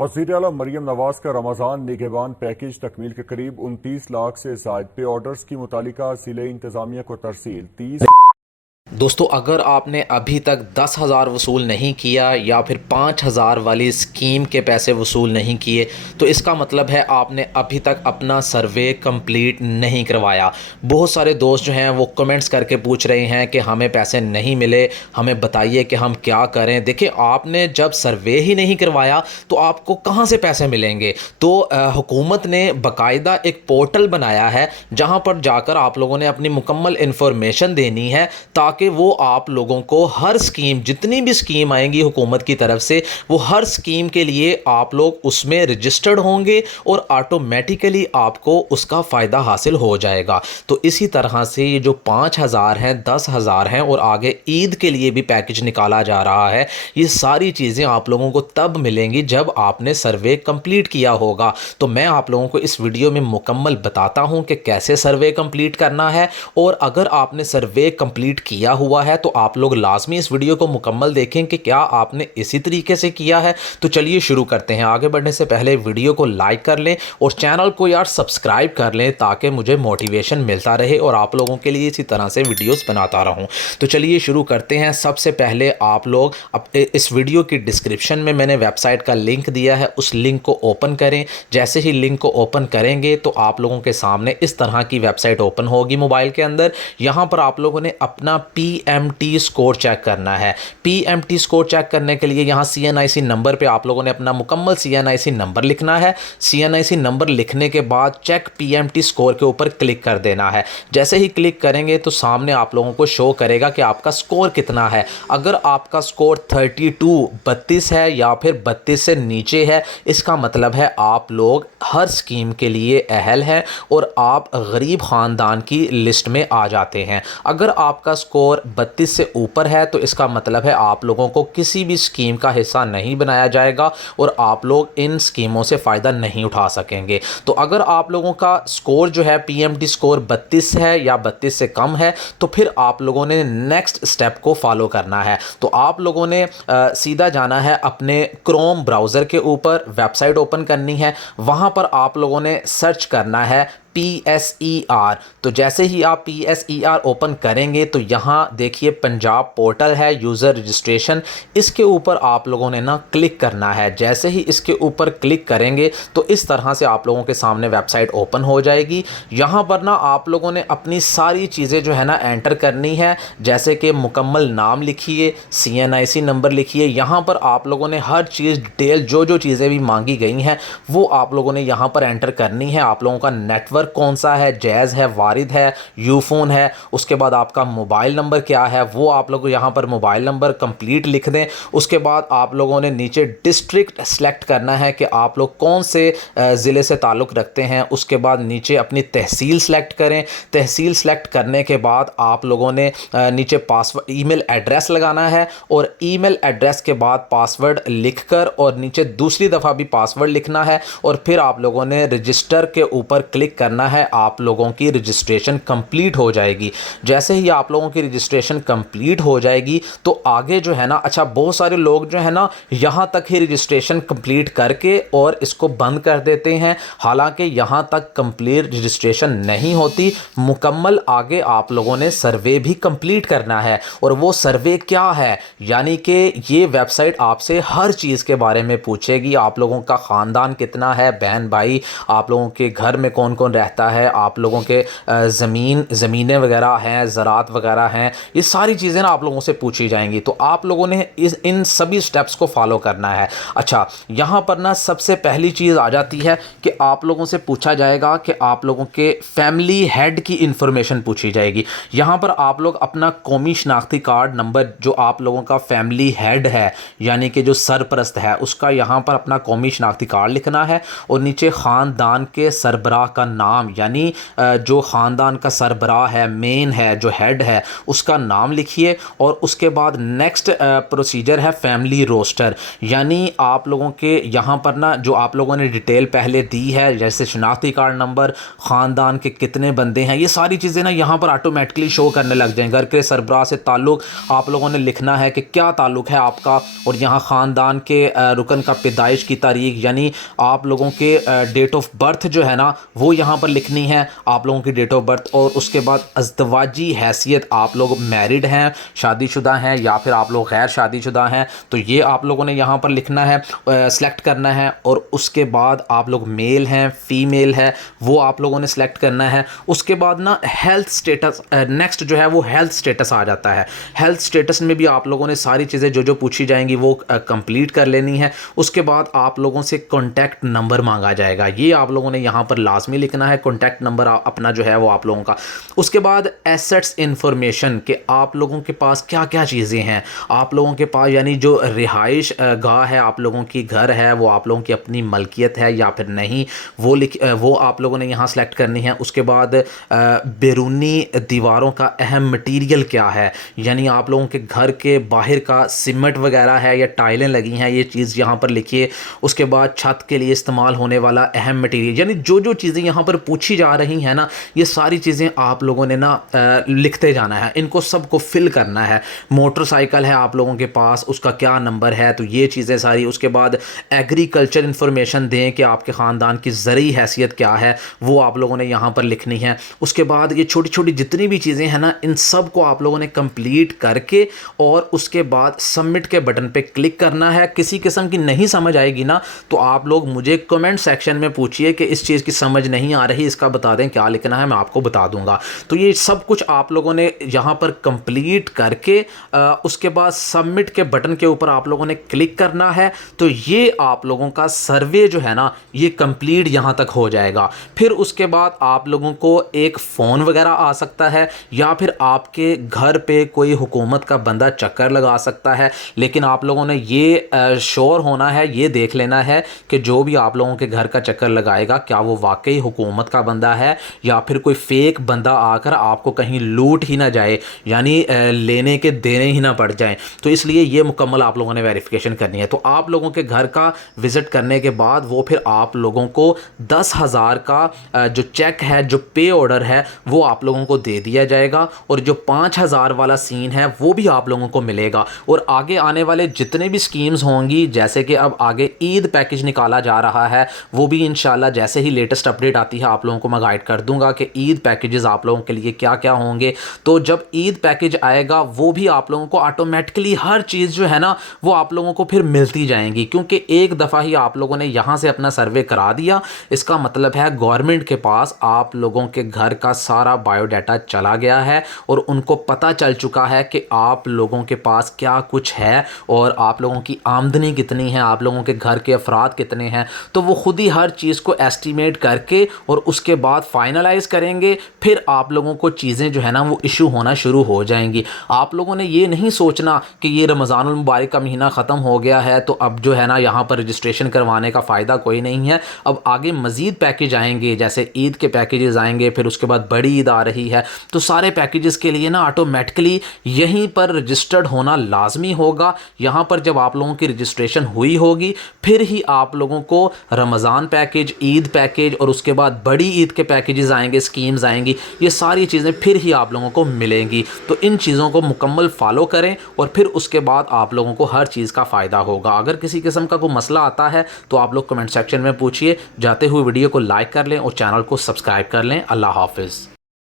वज़ीर आला मरियम नवाज का रमज़ान निगहबान पैकेज तकमील के करीब 29 लाख से ज़ायद पे ऑर्डर्स की मुतालिका ज़िले इंतज़ामिया को तरसील 30। दोस्तों, अगर आपने अभी तक 10,000 वसूल नहीं किया या फिर 5,000 वाली स्कीम के पैसे वसूल नहीं किए तो इसका मतलब है आपने अभी तक अपना सर्वे कंप्लीट नहीं करवाया। बहुत सारे दोस्त जो हैं वो कमेंट्स करके पूछ रहे हैं कि हमें पैसे नहीं मिले, हमें बताइए कि हम क्या करें। देखिए, आपने जब सर्वे ही नहीं करवाया तो आपको कहाँ से पैसे मिलेंगे। तो हुकूमत ने बाकायदा एक पोर्टल बनाया है जहाँ पर जाकर आप लोगों ने अपनी मुकम्मल इन्फॉर्मेशन देनी है ताकि वो आप लोगों को हर स्कीम, जितनी भी स्कीम आएंगी हुकूमत की तरफ से, वो हर स्कीम के लिए आप लोग उसमें रजिस्टर्ड होंगे और ऑटोमेटिकली आपको उसका फ़ायदा हासिल हो जाएगा। तो इसी तरह से ये जो 5,000 हैं, 10,000 हैं और आगे ईद के लिए भी पैकेज निकाला जा रहा है, ये सारी चीज़ें आप लोगों को तब मिलेंगी जब आपने सर्वे कंप्लीट किया होगा। तो मैं आप लोगों को इस वीडियो में मुकम्मल बताता हूँ कि कैसे सर्वे कंप्लीट करना है। और अगर आपने सर्वे कंप्लीट किया हुआ है तो आप लोग लाजमी इस वीडियो को मुकम्मल देखें कि क्या आपने इसी तरीके से किया है। तो चलिए शुरू करते हैं। आगे बढ़ने से पहले वीडियो को लाइक कर लें और चैनल को यार सब्सक्राइब कर लें ताकि मुझे मोटिवेशन मिलता रहे और आप लोगों के लिए इसी तरह से वीडियोस बनाता रहूं। तो चलिए शुरू करते हैं। सबसे पहले आप लोग इस वीडियो की डिस्क्रिप्शन में मैंने वेबसाइट का लिंक दिया है, उस लिंक को ओपन करें। जैसे ही लिंक को ओपन करेंगे तो आप लोगों के सामने इस तरह की वेबसाइट ओपन होगी मोबाइल के अंदर। यहाँ पर आप लोगों ने अपना पीएमटी स्कोर चेक करना है। पीएमटी स्कोर चेक करने के लिए यहाँ सीएनआईसी नंबर पे आप लोगों ने अपना मुकम्मल सीएनआईसी नंबर लिखना है। सीएनआईसी नंबर लिखने के बाद चेक पीएमटी स्कोर के ऊपर क्लिक कर देना है। जैसे ही क्लिक करेंगे तो सामने आप लोगों को शो करेगा कि आपका स्कोर कितना है। अगर आपका स्कोर 32 है या फिर 32 से नीचे है, इसका मतलब है आप लोग हर स्कीम के लिए अहल हैं और आप गरीब ख़ानदान की लिस्ट में आ जाते हैं। अगर आपका स्कोर 32 से ऊपर है तो इसका मतलब है आप लोगों को किसी भी स्कीम का हिस्सा नहीं बनाया जाएगा और आप लोग इन स्कीमों से फ़ायदा नहीं उठा सकेंगे। तो अगर आप लोगों का स्कोर जो है पीएमटी स्कोर 32 है या 32 से कम है तो फिर आप लोगों ने नेक्स्ट स्टेप को फॉलो करना है। तो आप लोगों ने सीधा जाना है अपने क्रोम ब्राउज़र के ऊपर, वेबसाइट ओपन करनी है। वहाँ पर आप लोगों ने सर्च करना है PSER। तो जैसे ही आप PSER ओपन करेंगे तो यहाँ देखिए पंजाब पोर्टल है, यूज़र रजिस्ट्रेशन, इसके ऊपर आप लोगों ने ना क्लिक करना है। जैसे ही इसके ऊपर क्लिक करेंगे तो इस तरह से आप लोगों के सामने वेबसाइट ओपन हो जाएगी। यहाँ पर ना आप लोगों ने अपनी सारी चीज़ें जो है ना एंटर करनी है, जैसे कि मुकम्मल नाम लिखिए, CNIC नंबर लिखिए। यहाँ पर आप लोगों ने हर चीज़ डिटेल जो चीज़ें भी मांगी गई हैं वो आप लोगों ने यहाँ पर एंटर करनी है। आप लोगों का नेटवर्क कौन सा है, जैज़ है, वारिद है, यूफोन है, उसके बाद आपका मोबाइल नंबर क्या है वो आप लोग यहाँ पर मोबाइल नंबर कंप्लीट लिख दें। उसके बाद आप लोगों ने नीचे डिस्ट्रिक्ट सेलेक्ट करना है कि आप लोग कौन से ज़िले से ताल्लुक़ रखते हैं। उसके बाद नीचे अपनी तहसील सेलेक्ट करें। तहसील सेलेक्ट करने के बाद आप लोगों ने नीचे पासवर्ड, ईमेल एड्रेस लगाना है और ईमेल एड्रेस के बाद पासवर्ड लिखकर और नीचे दूसरी दफ़ा भी पासवर्ड लिखना है और फिर आप लोगों ने रजिस्टर के ऊपर क्लिक करना है। आप लोगों की रजिस्ट्रेशन कंप्लीट हो जाएगी। जैसे ही आप लोगों की रजिस्ट्रेशन कंप्लीट हो जाएगी तो आगे जो है ना, अच्छा बहुत सारे लोग जो है ना यहाँ तक ही रजिस्ट्रेशन कंप्लीट करके और इसको बंद कर देते हैं। हालांकि यहाँ तक कंप्लीट रजिस्ट्रेशन नहीं होती, मुकम्मल आगे आप लोगों ने सर्वे भी कंप्लीट करना है। और वो सर्वे क्या है, यानी कि ये वेबसाइट आपसे हर चीज़ के बारे में पूछेगी। आप लोगों का ख़ानदान कितना है, बहन भाई, आप लोगों के घर में कौन कौन रहता है, आप लोगों के ज़मीनें वगैरह हैं, ज़रात वगैरह हैं, ये सारी चीज़ें ना आप लोगों से पूछी जाएंगी। तो आप लोगों ने इन सभी स्टेप्स को फॉलो करना है। अच्छा, यहाँ पर ना सबसे पहली चीज़ आ जाती है कि आप लोगों से पूछा जाएगा कि आप लोगों के फैमिली हेड की इंफॉर्मेशन पूछी जाएगी। यहाँ पर आप लोग अपना कौमी शनाख्ती कार्ड नंबर, जो आप लोगों का फैमिली हेड है यानी कि जो सरपरस्त है, उसका यहाँ पर अपना कौमी शनाख्ती कार्ड लिखना है और नीचे ख़ानदान के सरबराह का नाम नाम यानी जो ख़ानदान का सरबराह है, मेन है, जो हेड है, उसका नाम लिखिए। और उसके बाद नेक्स्ट प्रोसीजर है फैमिली रोस्टर, यानी आप लोगों के यहाँ पर ना जो आप लोगों ने डिटेल पहले दी है, जैसे शनाख्ती कार्ड नंबर, ख़ानदान के कितने बंदे हैं, ये सारी चीज़ें ना यहाँ पर ऑटोमेटिकली शो करने लग जाएंगे। घर के सरबराह से ताल्लुक़ आप लोगों ने लिखना है कि क्या ताल्लुक़ है आपका, और यहाँ ख़ानदान के रुकन का पैदाइश की तारीख यानी आप लोगों के डेट ऑफ बर्थ जो है ना वो यहाँ पर लिखनी है, आप लोगों की डेट ऑफ बर्थ। और उसके बाद अज़दवाजी हैसियत, आप लोग मैरिड हैं, शादीशुदा हैं, या फिर आप लोग गैर शादीशुदा हैं, तो ये आप लोगों ने यहाँ पर लिखना है, सेलेक्ट करना है। और उसके बाद आप लोग मेल हैं, फीमेल है, वो आप लोगों ने सेलेक्ट करना है। उसके बाद ना हेल्थ स्टेटस, नेक्स्ट जो है वो हेल्थ स्टेटस आ जाता है। हेल्थ स्टेटस में भी आप लोगों ने सारी चीज़ें जो जो पूछी जाएंगी वो कंप्लीट कर लेनी है। उसके बाद आप लोगों से कॉन्टैक्ट नंबर मांगा जाएगा, ये आप लोगों ने यहाँ पर लाजमी लिखना है, कॉन्टैक्ट नंबर अपना जो है वो आप लोगों का। उसके बाद एसेट्स इंफॉर्मेशन कि आप लोगों के पास क्या क्या चीज़ें हैं, आप लोगों के पास यानी जो रिहाइश गाह है, आप लोगों की घर है, वो आप लोगों की अपनी मलकियत है या फिर नहीं, वो आप लोगों ने यहाँ सेलेक्ट करनी है। उसके बाद बैरूनी दीवारों का अहम मटीरियल क्या है, यानी आप लोगों के घर के बाहर का सीमेंट वगैरह है या टाइलें लगी हैं, ये चीज़ यहाँ पर लिखिए। उसके बाद छत के लिए इस्तेमाल होने वाला अहम मटीरियल, यानी जो जो चीज़ें यहाँ पर पूछी जा रही हैं ना, ये सारी चीज़ें आप लोगों ने ना लिखते जाना है, इनको सबको फिल करना है। मोटरसाइकिल है आप लोगों के पास, उसका क्या नंबर है, तो ये चीज़ें सारी। उसके बाद एग्रीकल्चर इंफॉर्मेशन दें कि आपके ख़ानदान की ज़रूरी हैसियत क्या है, वो आप लोगों ने यहाँ पर लिखनी है। उसके बाद ये छोटी छोटी जितनी भी चीज़ें हैं ना, इन सब को आप लोगों ने कंप्लीट करके और उसके बाद सबमिट के बटन पे क्लिक करना है। किसी किस्म की नहीं समझ आएगी ना तो आप लोग मुझे कमेंट सेक्शन में पूछिए कि इस चीज़ की समझ नहीं आ रही, इसका बता दें क्या लिखना है, मैं आपको बता दूंगा। तो ये सब कुछ आप लोगों ने यहाँ पर कंप्लीट करके उसके बाद सबमिट के बटन के ऊपर आप लोगों ने क्लिक करना है। तो ये आप लोगों का सर्वे जो है ना ये कंप्लीट यहाँ तक हो जाएगा। फिर उसके बाद आप लोगों को एक फ़ोन वगैरह आ सकता है या फिर आपके घर पे कोई हुकूमत का बंदा चक्कर लगा सकता है, लेकिन आप लोगों ने ये श्योर होना है, ये देख लेना है कि जो भी आप लोगों के घर का चक्कर लगाएगा क्या वो वाकई हुकूमत का बंदा है या फिर कोई फेक बंदा आकर आपको कहीं लूट ही ना जाए, यानी लेने के देने ही ना पड़ जाए। तो इसलिए ये मुकम्मल आप लोगों ने वेरिफिकेशन करनी है। तो आप लोगों के घर का विज़िट करने के बाद वो फिर आप लोगों को 10,000 का जो चेक है, जो पे ऑर्डर है, वो आप लोगों को दे दिया जाएगा और जो 5,000 वाला सीन है वो भी आप लोगों को मिलेगा। और आगे आने वाले जितने भी स्कीम्स होंगी, जैसे कि अब आगे ईद पैकेज निकाला जा रहा है, वो भी इंशाल्लाह जैसे ही लेटेस्ट अपडेट आती है आप लोगों को मैं गाइड कर दूंगा कि ईद पैकेजेस आप लोगों के लिए क्या क्या होंगे। तो जब ईद पैकेज आएगा वो भी आप लोगों को ऑटोमेटिकली हर चीज़ जो है ना वो आप लोगों को फिर मिलती जाएंगी, क्योंकि एक दफ़ा ही आप लोगों ने यहाँ से अपना सर्वे करा दिया, इसका मतलब है गवर्नमेंट के पास आप लोगों के घर का सारा बायोडाटा चला गया है और उनको पता चल चुका है कि आप लोगों के पास क्या कुछ है और आप लोगों की आमदनी कितनी है, आप लोगों के घर के अफराद कितने हैं। तो वो खुद ही हर चीज़ को एस्टीमेट करके और उसके बाद फाइनलाइज करेंगे, फिर आप लोगों को चीज़ें जो है ना वो इशू होना शुरू हो जाएंगी। आप लोगों ने ये नहीं सोचना कि ये रमज़ानुल मुबारक का महीना ख़त्म हो गया है तो अब जो है ना यहाँ पर रजिस्ट्रेशन करवाने का फ़ायदा कोई नहीं है। अब आगे मज़ीद पैकेज आएंगे, जैसे ईद के पैकेजेस आएंगे, फिर उसके बाद बड़ी ईद आ रही है, तो सारे पैकेजेस के लिए ना ऑटोमेटिकली यहीं पर रजिस्टर्ड होना लाजमी होगा। यहाँ पर जब आप लोगों की रजिस्ट्रेशन हुई होगी फिर ही आप लोगों को रमज़ान पैकेज, ईद पैकेज और उसके बाद बड़ी ईद के पैकेजेस आएंगे, स्कीम्स आएंगी, ये सारी चीज़ें फिर ही आप लोगों को मिलेंगी। तो इन चीज़ों को मुकम्मल फॉलो करें और फिर उसके बाद आप लोगों को हर चीज़ का फ़ायदा होगा। अगर किसी किस्म का कोई मसला आता है तो आप लोग कमेंट सेक्शन में पूछिए। जाते हुए वीडियो को लाइक कर लें और चैनल को सब्सक्राइब कर लें। अल्लाह हाफिज़।